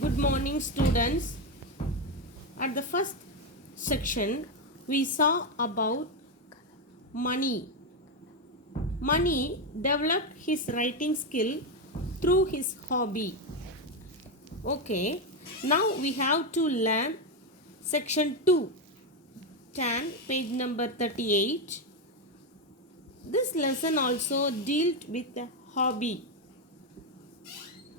Good morning, students. At the first section, we saw about Mani. Mani developed his writing skill through his hobby. Okay, now we have to learn section 2, 10, page number 38. This lesson also dealt with the hobby.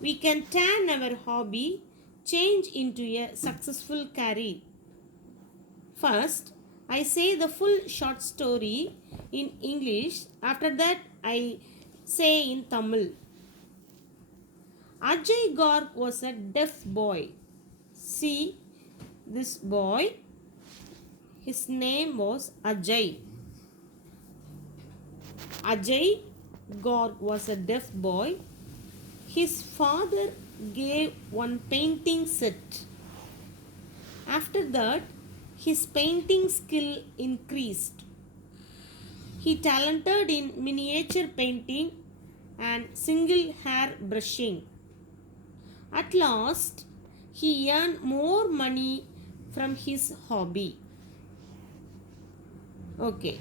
We can turn our hobby change into a successful career. First, I say the full short story in English. After that, I say in Tamil. Ajay Garg was a deaf boy. See this boy. His name was Ajay. Ajay Garg was a deaf boy. His father gave one painting set. After that, his painting skill increased. He talented in miniature painting and single hair brushing. At last, he earned more money from his hobby. Okay,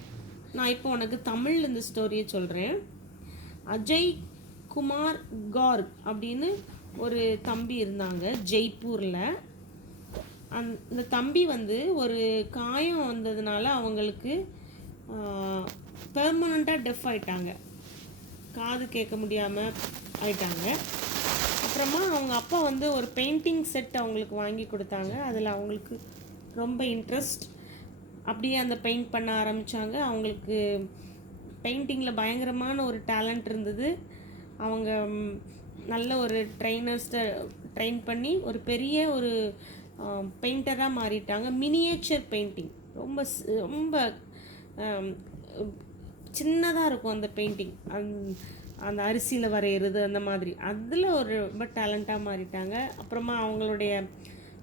நான் இப்போ உனக்கு தமிழ் இந்த ஸ்டோரியை சொல்கிறேன். அஜய் குமார் கார்க் அப்படின்னு ஒரு தம்பி இருந்தாங்க ஜெய்ப்பூரில். அந்த தம்பி வந்து ஒரு காயம் வந்ததுனால அவங்களுக்கு பெர்மனண்ட்டாக டெஃப் ஆகிட்டாங்க, காது கேட்க முடியாமல் ஆயிட்டாங்க. அப்புறமா அவங்க அப்பா வந்து ஒரு பெயிண்டிங் செட் அவங்களுக்கு வாங்கி கொடுத்தாங்க. அதில் அவங்களுக்கு ரொம்ப இன்ட்ரெஸ்ட். அப்படியே அந்த பெயிண்ட் பண்ண ஆரம்பித்தாங்க. அவங்களுக்கு பெயிண்டிங்கில் பயங்கரமான ஒரு டேலண்ட் இருந்தது. அவங்க நல்ல ஒரு ட்ரெயின் பண்ணி ஒரு பெரிய ஒரு பெயிண்டராக மாறிட்டாங்க. மினியேச்சர் பெயிண்டிங் ரொம்ப ரொம்ப சின்னதாக இருக்கும் அந்த பெயிண்டிங், அந்த அரிசியில் வரைகிறது அந்த மாதிரி. அதில் ஒரு ரொம்ப டேலண்ட்டாக மாறிட்டாங்க. அப்புறமா அவங்களுடைய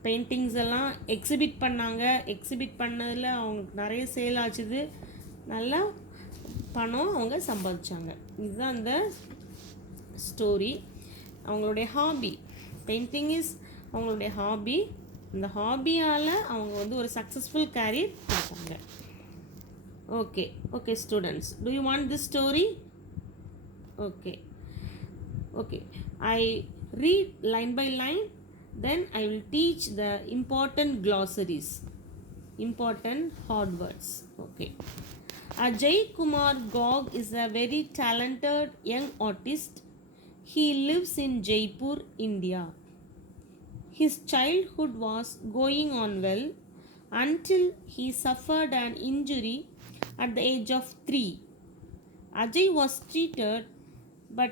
பெயிண்டிங்ஸ் எல்லாம் எக்ஸிபிட் பண்ணாங்க. எக்ஸிபிட் பண்ணதில் அவங்களுக்கு நிறைய சேல் ஆச்சுது. நல்லா பணம் அவங்க சம்பாதிச்சாங்க. இதுதான் அந்த ஸ்டோரி. அவங்களுடைய ஹாபி பெயிண்டிங் இஸ் அவங்களுடைய ஹாபி. அந்த ஹாபியால் அவங்க வந்து ஒரு சக்ஸஸ்ஃபுல் கேரியர் பார்த்தாங்க. Okay okay students, to you want this story? Okay, I read line by line, then I will teach the important glossaries, important hard words. Okay. Ajay Kumar Garg is a very talented young artist. He lives in Jaipur, India. His childhood was going on well until he suffered an injury at the age of 3. Ajay was treated, but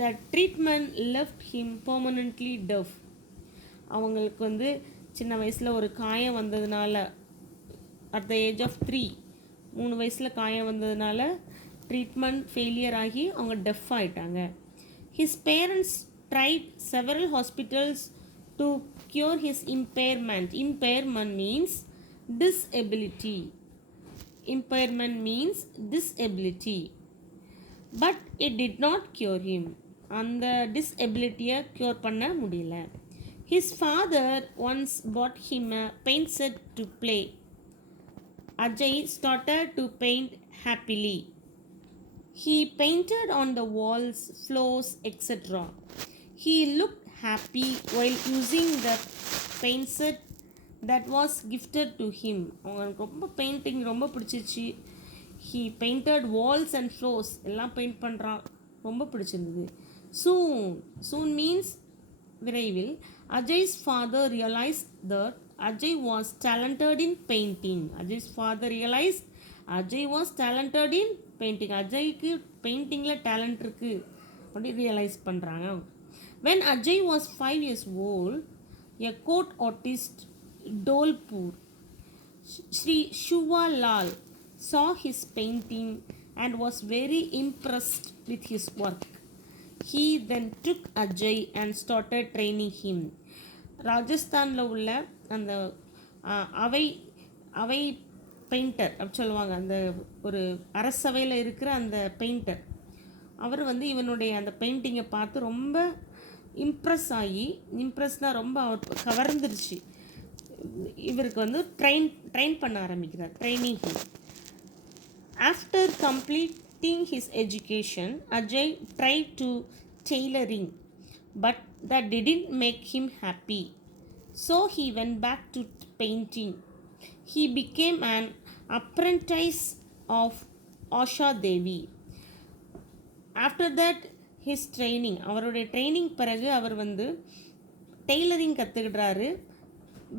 the treatment left him permanently deaf. அவங்களுக்கு வந்து சின்ன வயசில் ஒரு காயம் வந்ததுனால, at the age of 3 வயசில் காயம் வந்ததுனால ட்ரீட்மெண்ட் ஃபெயிலியர் ஆகி அவங்க டெஃப் ஆகிட்டாங்க. His parents tried several hospitals to cure his impairment. Impairment means disability. But it did not cure him. அந்த டிஸ்எபிலிட்டியை க்யூர் பண்ண முடியல. His father once bought him a paint set to play. Ajay started to paint happily. He painted on the walls, floors, etc. He looked happy while using the paint set that was gifted to him. அவங்களுக்கு ரொம்ப பெயிண்டிங் ரொம்ப பிடிச்சிச்சு. He painted walls and floors, எல்லாம் பெயிண்ட் பண்ணுறான், ரொம்ப பிடிச்சிருந்தது. Soon means விரைவில். Ajay's father realized that Ajay was talented in painting. Ajay's father realized Ajay was talented in painting. அஜய்க்கு பெயிண்டிங்கில் டேலண்ட் இருக்குது அப்படி ரியலைஸ் பண்ணுறாங்க. When Ajay was 5 years old, a court artist Dolpur, Sri Shuva Lal, saw his painting and was very impressed with his work. He then took Ajay and started training him. ராஜஸ்தானில் உள்ள அந்த அவை பெயிண்டர் அப்படி சொல்லுவாங்க, அந்த ஒரு அரசவையில் இருக்கிற அந்த பெயிண்டர், அவர் வந்து இவனுடைய அந்த பெயிண்டிங்கை பார்த்து ரொம்ப இம்ப்ரெஸ்னால் ரொம்ப கவர்ந்துருச்சு. இவருக்கு வந்து ட்ரெயின் பண்ண ஆரம்பிக்கிறார், training. After completing his education Ajay try to tailoring, but that didn't make him happy. So he went back to painting. He became an apprentice of Asha Devi. After that his training, அவருடைய training பிறகு அவர் வந்து tailoring கற்றுக்கிட்டாரு.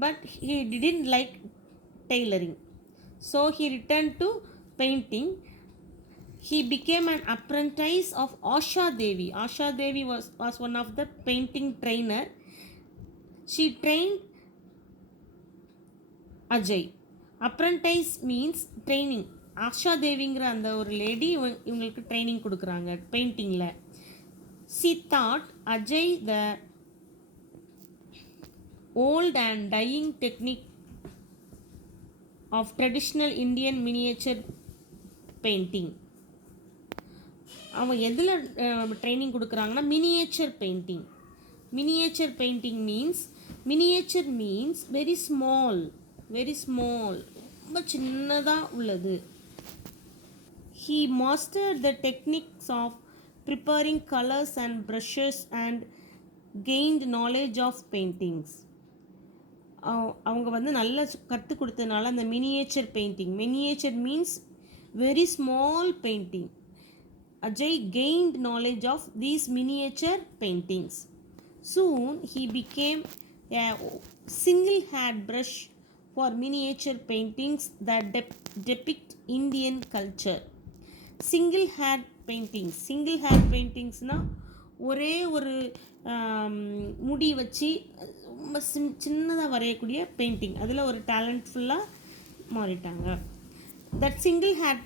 But he didn't like tailoring. So he returned to painting. He became an apprentice of Asha Devi. Asha Devi was one of the painting trainer. She trained Ajay. Apprentice means training. Asha தேவிங்கிற அந்த ஒரு லேடி இவங்களுக்கு ட்ரைனிங் கொடுக்குறாங்க பெயிண்டிங்கில். She taught Ajay the old and dying technique of traditional Indian miniature painting. அவன் எதில் ட்ரைனிங் கொடுக்குறாங்கன்னா miniature painting. Miniature painting means very small, ரொம்ப சின்னதாக உள்ளது. He mastered the techniques of preparing colors and brushes and gained knowledge of paintings. அவங்க வந்து நல்லா கற்றுக் கொடுத்ததுனால அந்த miniature means very small painting. Ajay gained knowledge of these miniature paintings. Soon he became a single-hand brush for miniature paintings that depict Indian culture. Single-hand paintings ஒரே ஒரு முடி வச்சு ரொம்ப சின்னதாக வரையக்கூடிய பெயிண்டிங். அதில் ஒரு டேலண்ட்ஃபுல்லாக மாறிட்டாங்க. That single hand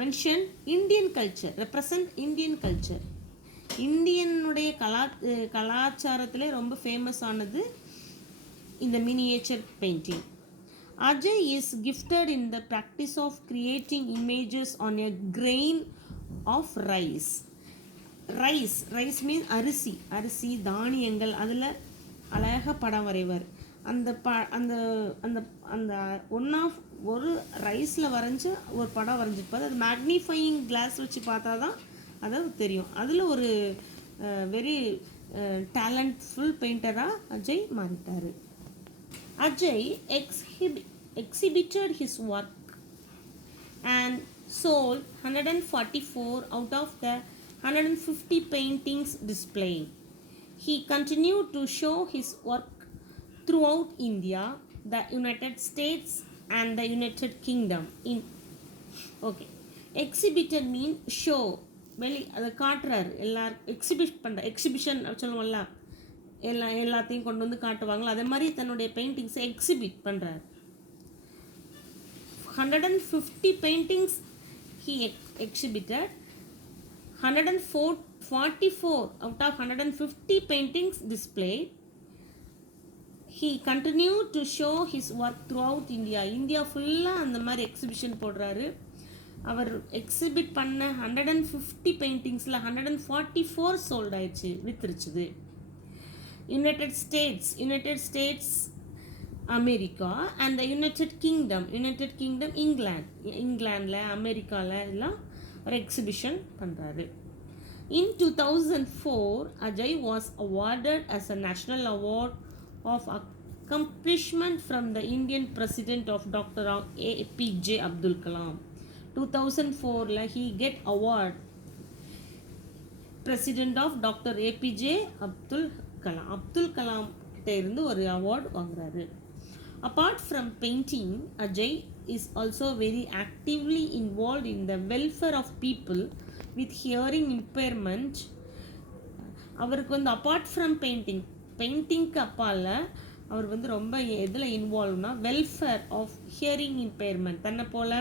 mention Indian culture, represent Indian culture. இந்தியனுடைய கலாச்சாரத்திலே ரொம்ப ஃபேமஸ் ஆனது இந்த miniature painting. Ajay is gifted in the practice of creating images on a grain of rice. Rice means அரிசி தானியங்கள். அதில் அழகாக படம் வரைவர். அந்த ஒரு ரைஸில் வரைஞ்ச ஒரு படம் வரைஞ்சிருப்பாரு. அது மேக்னிஃபையிங் கிளாஸ் வச்சு பார்த்தா தான் அது தெரியும். அதில் ஒரு வெரி டேலண்ட்ஃபுல் பெயிண்டராக அஜய் மாறிட்டார். அஜய் exhibited his work and sold 144 out of the 150 paintings displayed. He continued to show his work throughout India, the United States and the United Kingdom. Exhibited means show, அதை காட்டுறாரு. எக்ஸிபிஷன் சொல்லுவோம்ல, எல்லாத்தையும் கொண்டு வந்து காட்டுவாங்களா, அதே மாதிரி தன்னுடைய பெயிண்டிங்ஸை எக்ஸிபிட் பண்ணுறாரு. 150 paintings he exhibited. 144 out of 150 paintings displayed. He continued to show his work throughout India. India ஃபுல்லாக அந்த மாதிரி எக்ஸிபிஷன் போடுறாரு. அவர் எக்ஸிபிட் பண்ண 150 பெயிண்டிங்ஸில் 144 சோல்ட் ஆயிடுச்சு, வித்துருச்சுது. United States America and the United Kingdom இங்கிலாண்டில் அமெரிக்காவில் எல்லாம் ஒரு எக்ஸிபிஷன் பண்ணுறாரு. In 2004, Ajay was awarded as a national award of accomplishment from the Indian President of Dr. APJ Abdul Kalam. 2004 he get award President of Dr. APJ Abdul Kalam கிட்ட இருந்து ஒரு அவார்ட் வாங்குறாரு. Apart from painting, Ajay is also very actively involved in the welfare of people with hearing impairment. அவருக்கு வந்து apart from பெயிண்டிங்க்கு அப்பால் அவர் வந்து ரொம்ப எதில் இன்வால்வ்னா வெல்ஃபேர் ஆஃப் ஹியரிங் இம்பேர்மெண்ட், தன்னை போல்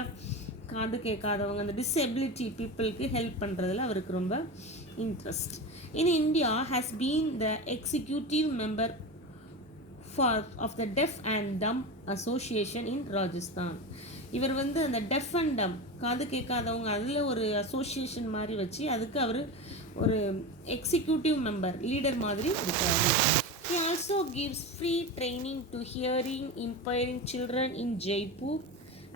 காது கேட்காதவங்க, அந்த டிசபிலிட்டி பீப்புளுக்கு ஹெல்ப் பண்ணுறதுல அவருக்கு ரொம்ப interest. In India has been the executive member of the deaf and dumb association in Rajasthan. இவர் வந்து அந்த டெஃப் அண்ட் டம், காது கேட்காதவங்க, அதில் ஒரு அசோசியேஷன் மாதிரி வச்சு அதுக்கு அவர் ஒரு எக்ஸிக்யூட்டிவ் மெம்பர் லீடர் மாதிரி இருக்கிறாரு. He also gives free training to hearing impairing children in Jaipur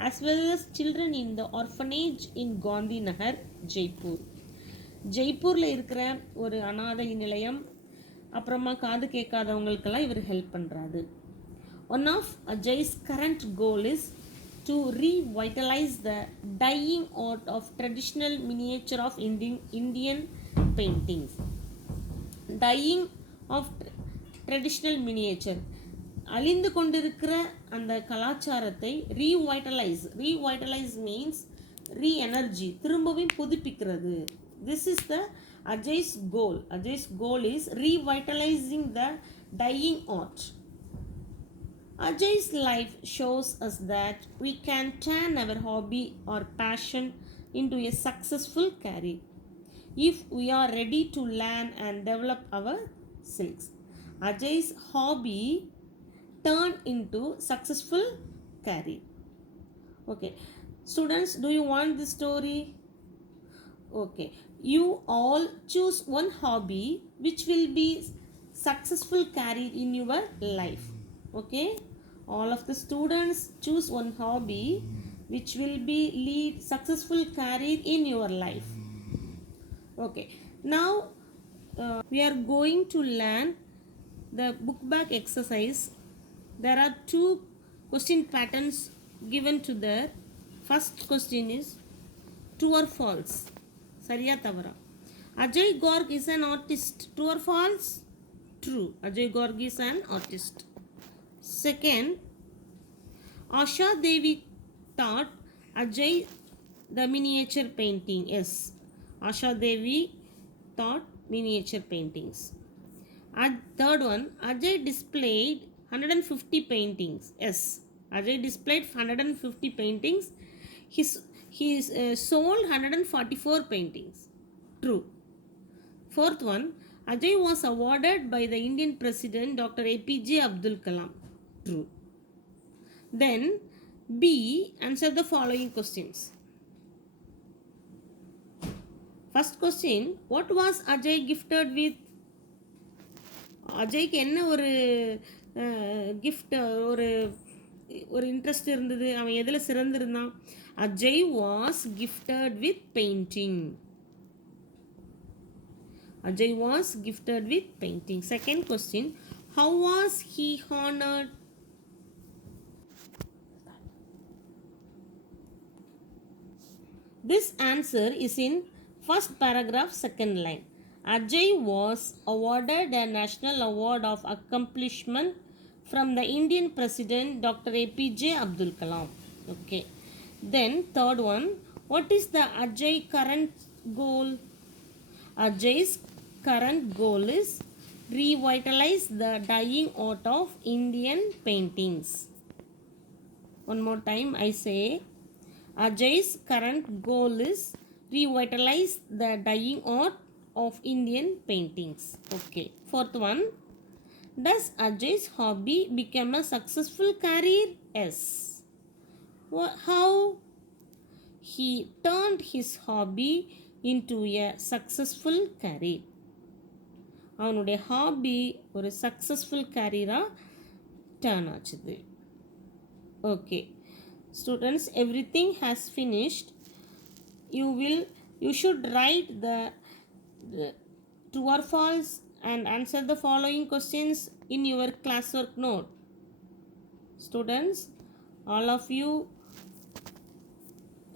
as well as children in the orphanage in Gandhi Nagar, Jaipur. ஜெய்ப்பூரில் இருக்கிற ஒரு அனாதை நிலையம், அப்புறமா காது கேட்காதவங்களுக்கெல்லாம் இவர் ஹெல்ப் பண்ணுறாரு. One of Ajay's current goal is to revitalize the dying art of traditional miniature of Indian paintings. Dying of traditional miniature, அழிந்து கொண்டிருக்கிற அந்த கலாச்சாரத்தை ரீவைட்டலைஸ் மீன்ஸ் ரீஎனர்ஜி, திரும்பவும் புதுப்பிக்கிறது. This is the Ajay's goal. Ajay's goal is revitalizing the dying art. Ajay's life shows us that we can turn our hobby or passion into a successful career if we are ready to learn and develop our skills. Ajay's hobby turned into successful career. Okay, students, do you want this story? Okay, you all choose one hobby which will be successful career in your life. Okay, all of the students choose one hobby which will be lead successful career in your life. Okay, now we are going to learn the book back exercise. There are two question patterns given to there. First question is true or false, சரியா தவறா? Ajay Garg is an artist, true or false? True, Ajay Garg is an artist. Second, Asha Devi taught Ajay the miniature painting. Yes, Asha Devi taught miniature paintings. Third one, Ajay displayed 150 paintings. Yes, Ajay displayed 150 paintings. He sold 144 paintings. True. Fourth one, Ajay was awarded by the Indian President Dr. APJ Abdul Kalam. True. Then B, answer the following questions. First question, what was Ajay gifted with? அஜய்க்கு என்ன ஒரு கிஃப்ட், ஒரு இன்ட்ரெஸ்ட் இருந்தது, அவன் எதில் சிறந்திருந்தான்? Ajay was gifted with painting. Ajay was gifted with painting. Second question, how was he honored? This answer is in first paragraph, second line. Ajay was awarded a national award of accomplishment from the Indian President Dr. APJ Abdul Kalam. Okay. Then third one, what is the Ajay current goal? Ajay's current goal is revitalize the dying art of Indian paintings. One more time I say, Ajay's current goal is revitalize the dying art of Indian paintings. Okay. Fourth one, does Ajay's hobby become a successful career? Yes. How? He turned his hobby into a successful career. அவனுடைய hobby ஒரு successful கேரியராக turn ஆச்சுது. Okay students, everything has finished. You should write the true or false and answer the following questions in your classwork note. Students, all of you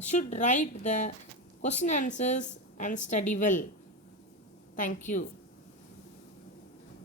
should write the question answers and study well. Thank you.